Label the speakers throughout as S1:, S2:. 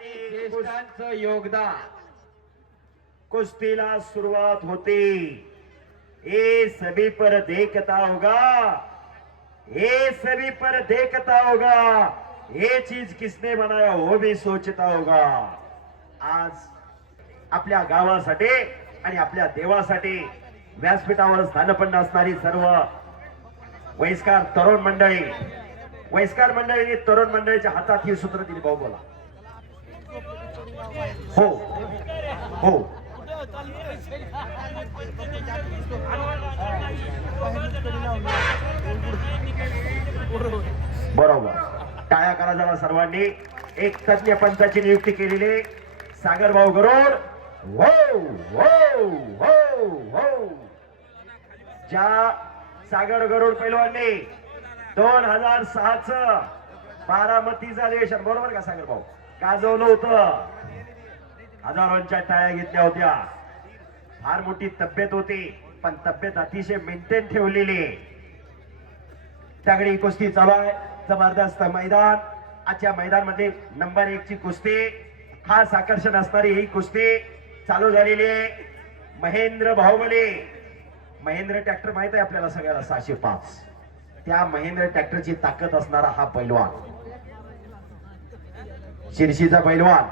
S1: ज्येष्ठांचं योगदान.
S2: कुस्तीला सुरुवात होती. ए सभी पर देखता होगा. ये सभी पर देखता होगा. ये चीज किसने बनाया वो भी सोचता होगा. आज आपल्या गावासाठी आणि आपल्या देवासाठी व्यासपीठावर स्थानपन्न असणारी सर्व वयस्कार तरुण मंडळी वयस्कार मंडळीने तरुण मंडळीच्या हातात ही सूत्र दिली. भाऊ बोला. हो. हो. बरोबर. टाळ्या करा जरा सर्वांनी एक तज्ञ पंचाची नियुक्ती केलेली सागर भाऊ गरोड. हो हो हो हो. ज्या सागर गरुड पैलवानने दोन हजार सहाच बारामतीचं अधिवेशन बरोबर का सागर भाऊ गाजवलं होतं. हजारोंच्या टाळ्या घेतल्या होत्या. फार मोठी तब्येत होती पण तब्येत अतिशय मेंटेन ठेवलेली तगडी कुस्ती चालू आहे. जबरदस्त मैदान. आजच्या मैदानमध्ये नंबर एक ची कुस्ती. खास आकर्षण असणारी ही कुस्ती चालू झालेली आहे. महेंद्र बाहुबली. महेंद्र ट्रॅक्टर माहीत आहे आपल्याला सगळ्याला सहाशे पाच. त्या महेंद्र ट्रॅक्टरची ताकद असणारा हा पैलवान. शिरशीचा पैलवान.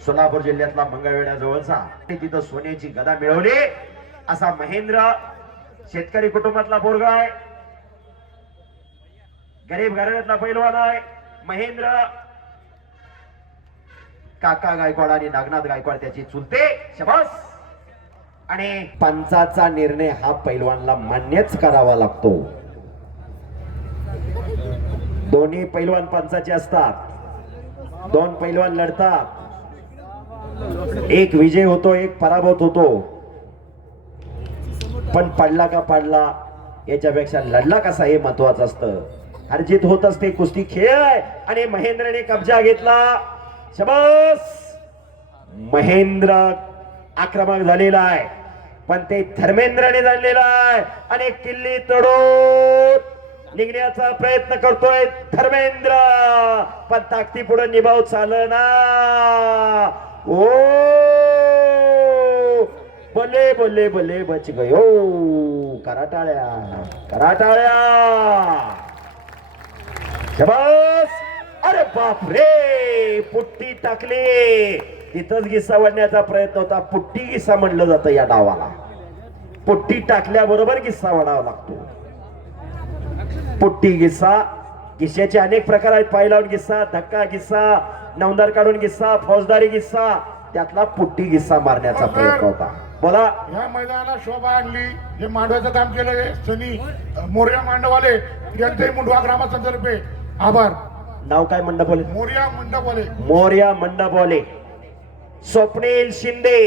S2: सोलापूर जिल्ह्यातला मंगळवेड्याजवळचा जवळचा. तिथं सोन्याची गदा मिळवली. असा महेंद्र शेतकरी कुटुंबातला पोरगा आहे. गरीब घराण्यातला पैलवान आहे. महेंद्र काका गायकवाड आणि नागनाथ गायकवाड त्याची चुलते. शबास! आणि पंचाचा निर्णय हा पैलवानला मान्यच करावा लागतो. दोन्ही पैलवान पंचाचे असतात. दोन पैलवान लढतात. एक विजय होतो एक पराभूत होतो. पण पडला का पडला याच्यापेक्षा लढला कसा हे महत्वाचं असतं. हरजीत होत असते कुस्ती खेळ आहे आणि महेंद्रने कब्जा घेतला. शबास! महेंद्र आक्रमक झालेला आहे. पण ते धर्मेंद्रने झालेला आहे आणि किल्ली तोडून निघण्याचा प्रयत्न करतोय धर्मेंद्र पण ताकदी पुढे निभाव चालना. ओ! बले बले बले बच गयो. कराटाळ्या कराटाळ्या. शबास! अरे बाप रे पुट्टी टाकली. तिथंच गिस्सा वाढण्याचा प्रयत्न होता. पुट्टी गिस्सा म्हणलं जातं या डावाला पुट्टी टाकल्याबरोबर गिस्सा वाढावा लागतो. पुट्टी गिस्सा गिस्साचे अनेक प्रकार आहेत. पाय लावून गिस्सा धक्का गिस्सा नवंदार काढून गिस्सा फौजदारी गिस्सा त्यातला पुट्टी गिस्सा मारण्याचा प्रयत्न होता. बोला.
S3: ह्या मैदानाला शोभा आणली. हे मांडवाचं काम केलं सनी मोर्या मांडवाले. यांचंही मुंडवा ग्रामस्थांतर्फे आभार.
S2: नाव काय मंडप बोले
S3: मोर्या मंडपवाले.
S2: मोर्या मंडपवाले. स्वप्नील शिंदे.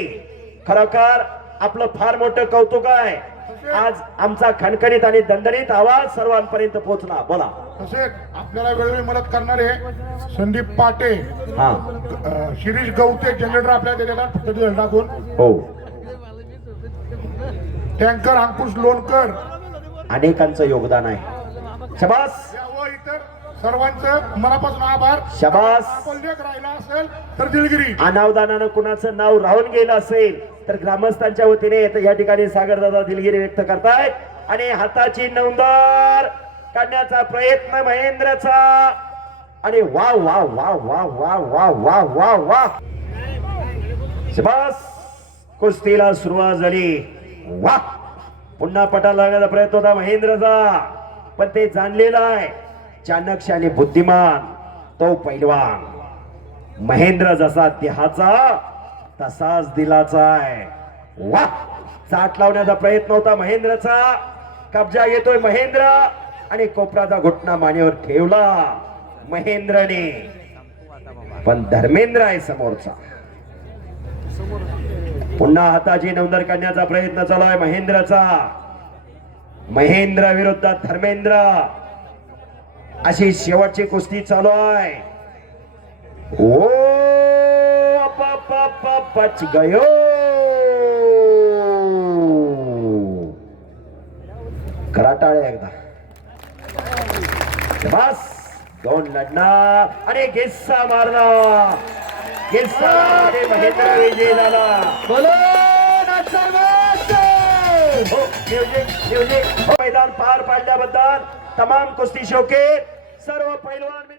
S2: खरोखर आपलं फार मोठं कौतुक आहे. आज आमचा खणखणीत आणि दणदणीत आवाज सर्वांपर्यंत पोहोचला. बोला.
S3: तसेच आपल्याला वेळोवेळी मदत करणारे संदीप पाटे
S2: हा.
S3: अं, शिरीष गवते जनरेटर आपल्याला फक्त टाकून.
S2: हो.
S3: टँकर अंकुश लोणकर.
S2: अनेकांचं योगदान आहे. शबास.
S3: सर्वांचं मनापासून आभार.
S2: शबास.
S3: राहिला असेल तर दिलगिरी.
S2: अनावदानानं कुणाचं नाव राहून गेलं असेल तर ग्रामस्थांच्या वतीने या ठिकाणी सागरदादा दिलगिरी व्यक्त करतायत. आणि हाताची नवंदार काढण्याचा प्रयत्न महेंद्रचा. आणि वा वा वा वा वा वा वा वा वा. शबास. कुस्तीला सुरुवात झाली. वा. पुन्हा पटाला लागण्याचा प्रयत्न होता महेंद्रचा. पण ते जाणलेलं आहे. चाणक्य आणि बुद्धिमान तो पैलवान. महेंद्र जसा देहाचा तसाच दिलाचा आहे. वा! चाट लावण्याचा प्रयत्न होता महेंद्रचा. कब्जा येतोय महेंद्र आणि कोपराचा घुटणा मानेवर ठेवला महेंद्रने. पण धर्मेंद्र आहे समोरचा. पुन्हा हाताची नवंदर काढण्याचा प्रयत्न चालू आहे महेंद्रचा. महेंद्र विरुद्ध धर्मेंद्र. अशी शेवटची कुस्ती चालू आहे. ओ पच गयो. कराटाळे एकदा. बस दोन लढणार अरे गिस्सा मारणार गिस्सा सर्वांमध्ये महेंद्र विजय झाला.
S1: बोलो नटसर्वस्व!
S2: हो म्युझिक म्युझिक. हो, मैदान पार पाडल्याबद्दल तमाम कुस्ती शोके सर्व पैलवान